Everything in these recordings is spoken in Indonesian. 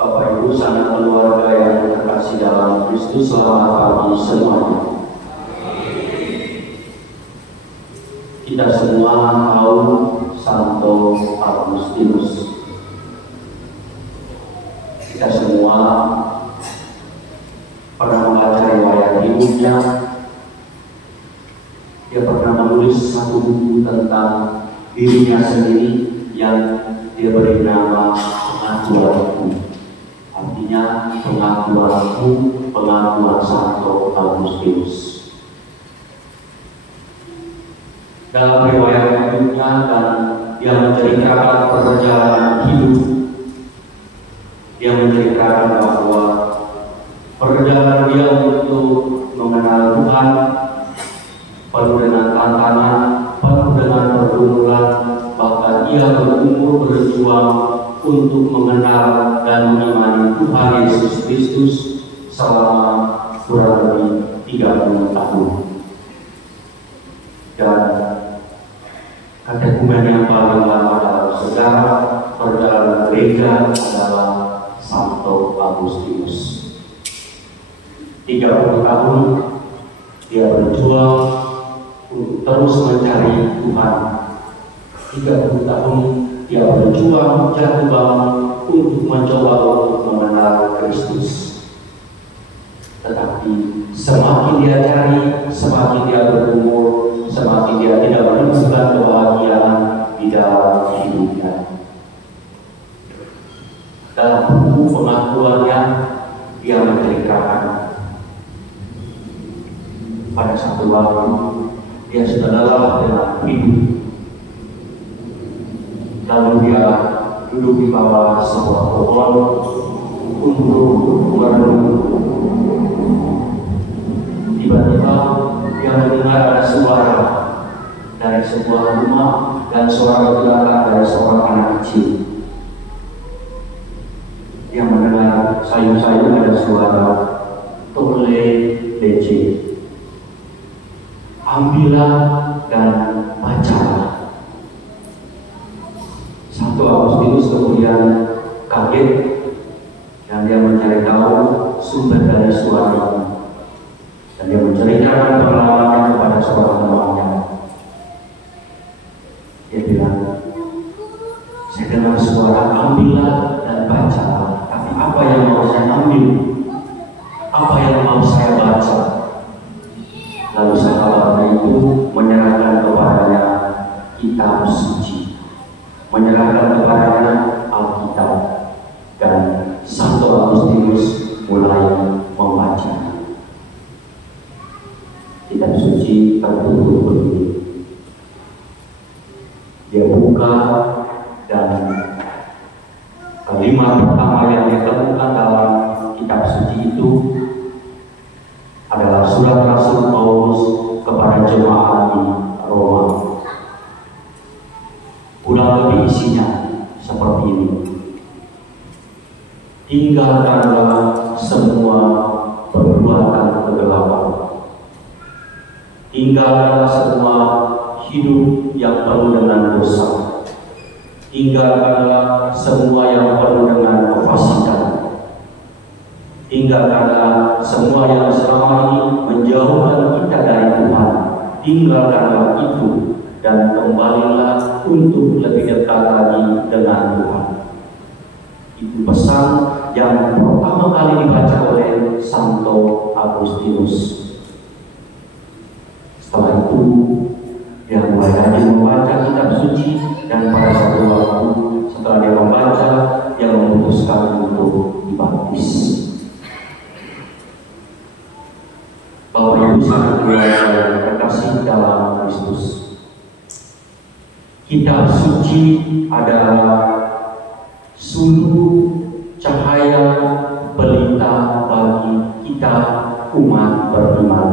Bapak Ibu sanak keluarga yang terkasih dalam Kristus, selamat pagi semuanya. Kita semua tahu Santo Agustinus. Kita semua pernah membaca riwayat hidupnya. Dia pernah menulis satu buku tentang dirinya sendiri yang dia beri nama Pengakuanku. Artinya pengakuanku, pengakuan Santo Agustinus. Dalam riwayat hidupnya dan dia menceritakan perjalanan hidup, dia menceritakan bahwa perjalanan dia untuk mengenal Tuhan penuh dengan tantangan, penuh dengan pergumulan, bahkan ia berjuang untuk mengenal dan mengimani Tuhan Yesus Kristus selama kurang lebih 30 tahun. Dan katekumen yang paling lama dalam sejarah perjalanan gereja adalah Santo Agustinus. 30 tahun dia berjuang untuk terus mencari Tuhan. 30 tahun dia berjuang jatuh bangun untuk mencoba untuk mengenal Kristus. Tetapi semakin dia cari, semakin dia berumur, semakin dia tidak menemukan kebahagiaan di dalam hidupnya. Dalam buku pengakuannya, dia menceritakan pada satu waktu dia sudah lelah dengan hidup. Lalu dia duduk di bawah sebuah pohon untuk merenung. Tiba-tiba dia mendengar ada suara dari sebuah rumah dan suara belakang dari seorang anak kecil. Dia mendengar sayup-sayup ada suara tole lece. Ambillah dan bacalah. Santo Agustinus kemudian kaget dan dia mencari tahu sumber dari suara itu. Dan dia menceritakan pengalamannya kepada seorang temannya. Dia bilang, saya dengar suara ambillah dan bacalah. Tapi apa yang mau saya ambil? Apa yang mau saya baca? Lalu sahabatnya itu menyerahkan kepadanya kitab suci, menyerahkan kepadanya Alkitab, dan Santo Agustinus mulai membaca. Kitab suci tertutup begini. Dia buka dan kalimat pertama yang dia temukan dalam kitab suci itu adalah surat Rasul Paulus kepada jemaat di Roma. Kurang lebih isinya seperti ini. Tinggalkanlah semua perbuatan kegelapan. Tinggalkanlah semua hidup yang penuh dengan dosa. Tinggalkanlah semua yang penuh dengan kefasikan. Tinggalkanlah semua yang selama ini menjauhkan kita dari Tuhan. Tinggalkanlah itu dan kembalilah untuk lebih dekat lagi dengan Tuhan. Itu pesan yang pertama kali dibaca oleh Santo Agustinus. Setelah itu dia mulai rajin membaca kitab suci, dan pada satu waktu setelah dia membaca, dia memutuskan untuk dibaptis. Bapak Ibu sangat yang terkasih dalam Kristus, kitab suci adalah sumber cahaya pelita bagi kita umat beriman.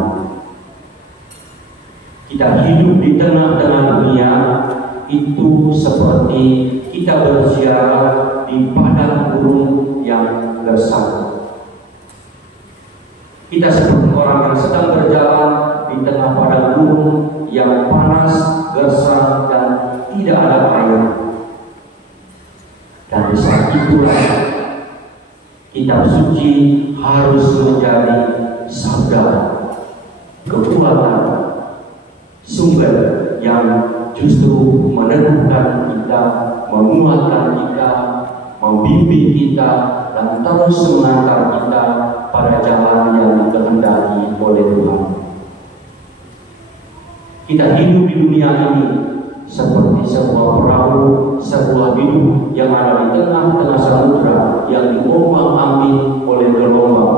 Kita hidup di tengah-tengah dunia itu seperti kita berziarah di padang gurun yang gersang. Kita seperti orang yang sedang berjalan di tengah padang gurun yang panas, gersang, dan tidak ada air. Dan di saat itulah kitab suci harus menjadi sabda kekuatan, sumber yang justru meneguhkan kita, menguatkan kita, membimbing kita, dan terus mengantar kita pada jalan yang dikehendaki oleh Tuhan. Kita hidup di dunia ini seperti sebuah perahu, sebuah hidup yang ada di tengah-tengah samudra yang diombang-ambing oleh gelombang.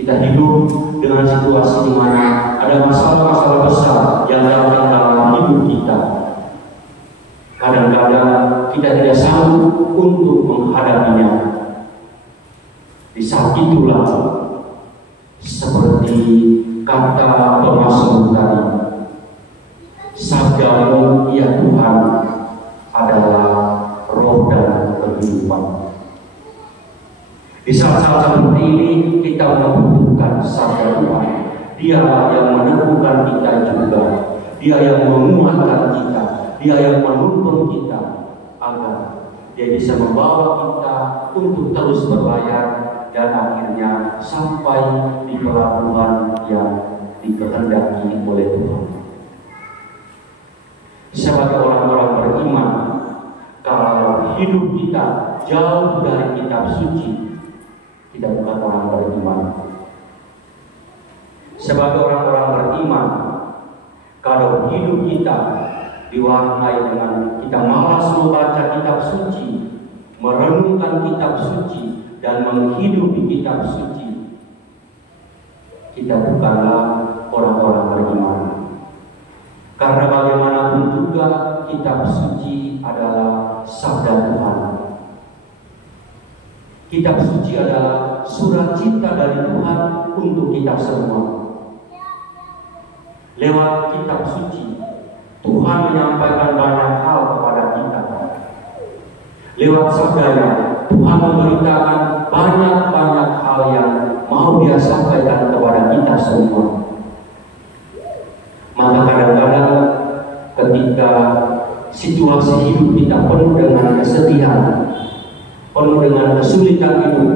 Kita hidup dengan situasi di mana ada masalah-masalah besar yang datang dalam hidup kita. Kadang-kadang kita tidak sanggup untuk menghadapinya. Di saat itulah, seperti kata pemazmur tadi, sabda-Mu ya Tuhan adalah roh dan kehidupan. Di saat-saat seperti ini kita membutuhkan sabda Tuhan. Dia yang meneguhkan kita juga. Dia yang menguatkan kita. Dia yang menuntun kita agar Dia bisa membawa kita untuk terus berlayar dan akhirnya sampai di pelabuhan yang dikehendaki oleh Tuhan. Sebagai orang-orang beriman, kalau hidup kita jauh dari kitab suci, kita bukan orang beriman. Sebagai orang-orang beriman, kalau hidup kita diwarnai dengan kita malas membaca kitab suci, merenungkan kitab suci, dan menghidupi kitab suci, kita bukanlah orang-orang beriman. Karena bagaimanapun juga kitab suci adalah sabda Tuhan. Kitab suci adalah surat cinta dari Tuhan untuk kita semua. Lewat kitab suci, Tuhan menyampaikan banyak hal kepada kita. Lewat sabdanya, Tuhan memberitakan banyak-banyak hal yang mau Dia sampaikan kepada kita semua. Maka kadang-kadang ketika situasi hidup kita penuh dengan kesedihan, penuh dengan kesulitan hidup,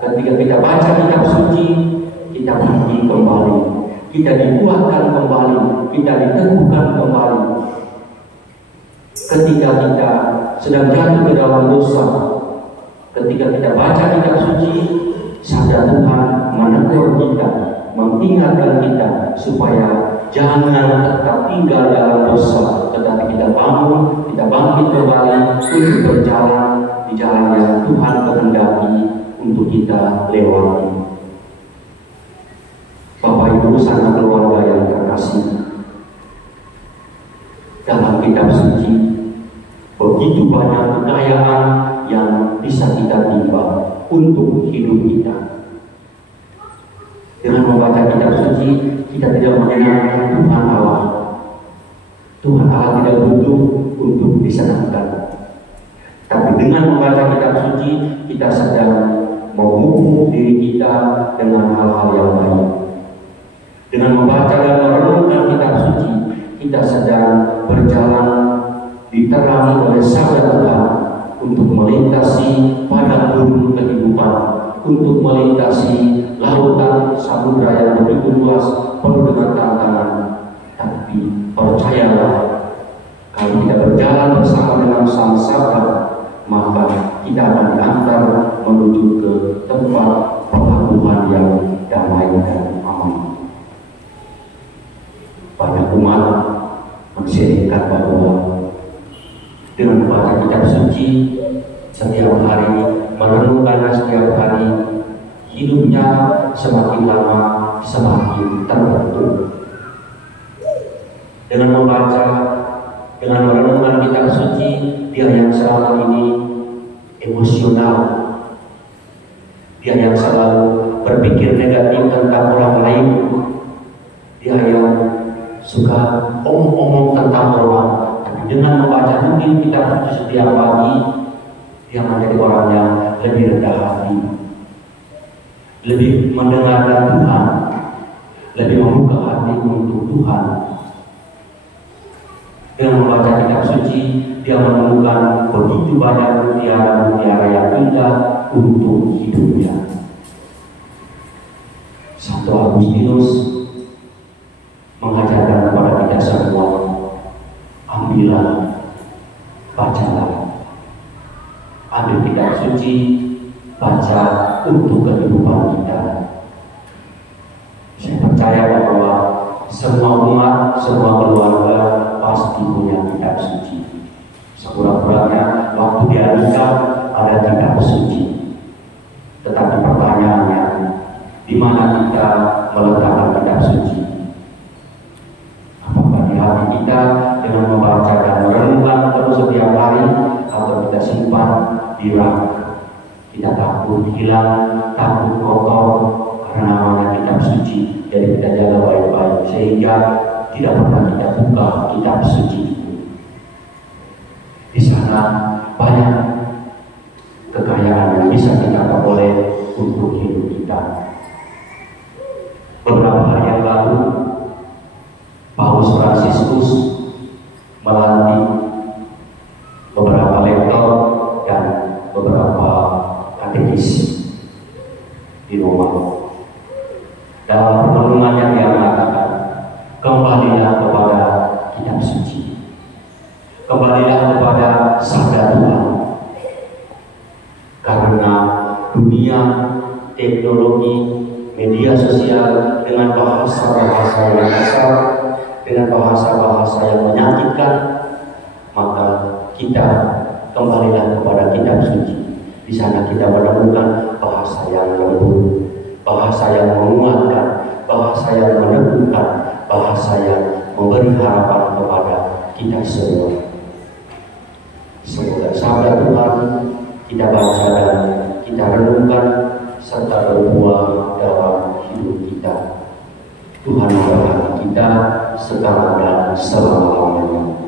ketika kita baca kitab suci, kita bangkit kembali, kita dikuatkan kembali, kita diteguhkan kembali. Ketika kita sedang jatuh ke dalam dosa, ketika kita baca kitab suci, sabda Tuhan menegur kita, mengingatkan kita supaya jangan tetap tinggal dalam dosa, tetapi kita bangun, kita bangkit kembali untuk berjalan di jalan yang Tuhan kehendaki untuk kita lewati. Bapak Ibu sanak keluarga yang terkasih, dalam kitab suci begitu banyak kekayaan yang bisa kita timba untuk hidup kita. Dengan membaca kitab suci, kita tidak menyenangkan Tuhan Allah. Tuhan Allah tidak butuh untuk disenangkan. Tapi dengan membaca kitab suci, kita sedang memupuk diri kita dengan hal-hal yang baik. Dengan membaca dan merenungkan kitab suci, kita sedang berjalan diterangi oleh sabda Tuhan untuk melintasi padang gurun kehidupan, untuk melintasi lautan samudra yang begitu luas penuh dengan tantangan. Tapi percayalah, kalau kita berjalan bersama dengan sang sabda, maka kita akan diantar menuju ke tempat pelabuhan yang damai dan aman. Banyak umat mensyariatkan bahwa dengan membaca kitab suci setiap hari, merenungkannya setiap hari, hidupnya semakin lama semakin terbentuk. Dengan membaca, dengan merenungkan kitab suci, dia yang selama ini emosional, dia yang selalu berpikir negatif tentang orang lain, dia yang suka omong-omong tentang orang. Tapi dengan membaca mungkin kitab suci setiap pagi, dia menjadi orang yang lebih rendah hati, lebih mendengarkan Tuhan, lebih membuka hati untuk Tuhan. Dengan membaca kitab suci, dia menemukan begitu banyak mutiara-mutiara yang indah untuk hidupnya. Santo Agustinus mengajarkan kepada kita semua, ambillah, bacalah, ambil kitab suci, baca untuk kehidupan kita. Saya percaya bahwa semua umat, semua keluarga pasti punya kitab suci. Sekurang-kurangnya waktu dia nikah ada kitab suci. Tetapi pertanyaannya, di mana kita meletakkan kitab suci? Apakah di hati kita dengan membaca dan merenungkan terus setiap hari, atau kita simpan di rak? Kita takut hilang, takut kotor, karena namanya kitab suci. Jadi kita jaga baik-baik sehingga tidak pernah kita buka kitab suci. Di sana banyak kekayaan yang bisa kita peroleh untuk hidup kita. Beberapa hari yang lalu, Paus Fransiskus melantik beberapa lektor dan beberapa katekis di Roma. Dalam permenungannya dia mengatakan, kembalilah kepada kitab suci, kembalilah kepada sabda Tuhan, karena dunia, teknologi, media sosial dengan bahasa-bahasa yang kasar, dengan bahasa-bahasa yang menyakitkan, maka kita kembalilah kepada kitab suci. Di sana kita menemukan bahasa yang lembut, bahasa yang menguatkan, bahasa yang meneguhkan, bahasa yang memberi harapan kepada kita semua. Semoga sabda Tuhan kita baca dan kita renungkan serta berbuah dalam hidup kita. Tuhan memberkati kita sekarang dan selama-lamanya.